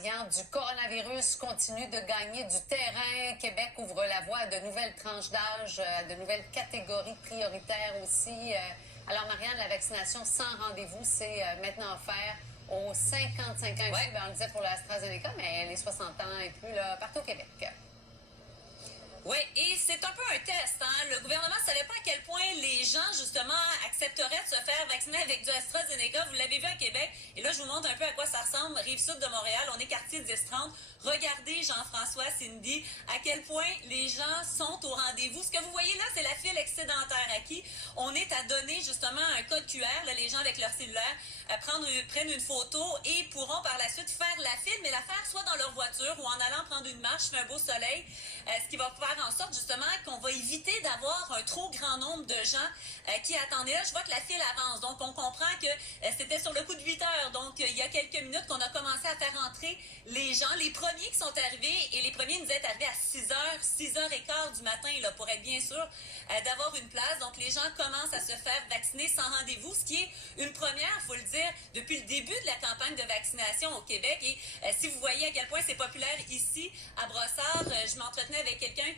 variant du coronavirus continue de gagner du terrain. Québec ouvre la voie à de nouvelles tranches d'âge, à de nouvelles catégories prioritaires aussi. Alors, Marianne, la vaccination sans rendez-vous, c'est maintenant offert aux 55 ans et plus. Ben, on le disait pour l'AstraZeneca, mais les 60 ans et plus, là, partout au Québec. Oui, et c'est un peu un test. Hein? Le gouvernement ne savait pas à quel point les gens, justement, accepteraient de se faire vacciner avec du AstraZeneca. Vous l'avez vu à Québec. Et là, je vous montre un peu à quoi ça ressemble. Rive-Sud de Montréal, on est quartier 10-30. Regardez, Jean-François, Cindy, à quel point les gens sont au rendez-vous. Ce que vous voyez là, c'est la file excédentaire à qui on est à donner, justement, un code QR. Là, les gens avec leur cellulaire prennent une photo et pourront par la suite faire la file, mais la faire soit dans leur voiture ou en allant prendre une marche, fait un beau soleil, ce qui va faire en sorte justement qu'on va éviter d'avoir un trop grand nombre de gens qui attendaient là. Je vois que la file avance, donc on comprend que c'était sur le coup de 8 heures, donc il y a quelques minutes qu'on a commencé à faire entrer les gens, les premiers qui sont arrivés, et les premiers nous étaient arrivés à 6 heures, 6h15 du matin, là, pour être bien sûr d'avoir une place. Donc les gens commencent à se faire vacciner sans rendez-vous, ce qui est une première, il faut le dire, depuis le début de la campagne de vaccination au Québec. Et si vous voyez à quel point c'est populaire ici à Brossard, je m'entretenais avec quelqu'un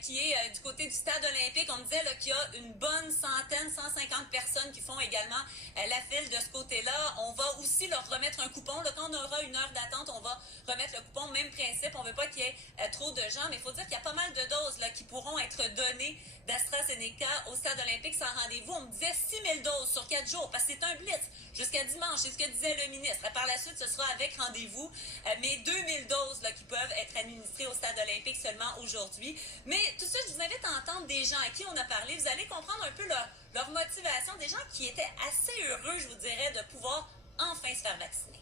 qui est du côté du stade olympique. On me disait qu'il y a une bonne centaine, 150 personnes qui font également la file de ce côté-là. On va aussi leur remettre un coupon. Là, quand on aura une heure d'attente, on va remettre le coupon. Même principe, on ne veut pas qu'il y ait trop de gens, mais il faut dire qu'il y a pas mal de doses là, qui pourront être données d'AstraZeneca au stade olympique sans rendez-vous. On me disait 6000 doses sur 4 jours, parce que c'est un blitz jusqu'à dimanche, c'est ce que disait le ministre. Par la suite, ce sera avec rendez-vous, mais 2000 doses là, qui peuvent être administrées au stade olympique seulement aujourd'hui. Mais tout ça, je vous invite à entendre des gens à qui on a parlé. Vous allez comprendre un peu leur motivation, des gens qui étaient assez heureux, je vous dirais, de pouvoir enfin se faire vacciner.